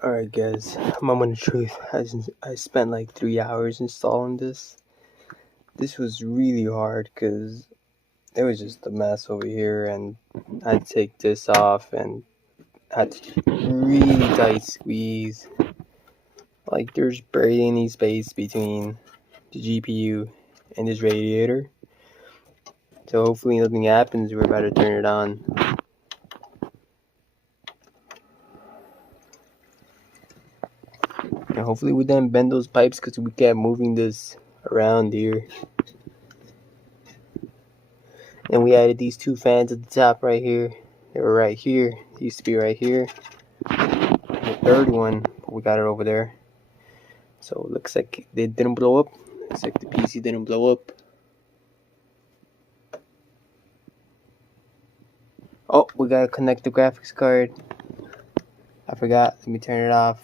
Alright guys, moment of truth. I spent like 3 hours installing this. This was really hard because it was just a mess over here, and I had to take this off and had to really tight squeeze. Like there's barely any space between the GPU and this radiator. So hopefully nothing happens. We're about to turn it on. And hopefully we didn't bend those pipes because we kept moving this around here. And we added these two fans at the top right here. They were right here. They used to be right here. The third one, we got it over there. So it looks like they didn't blow up. Looks like the PC didn't blow up. Oh, we gotta connect the graphics card. I forgot. Let me turn it off.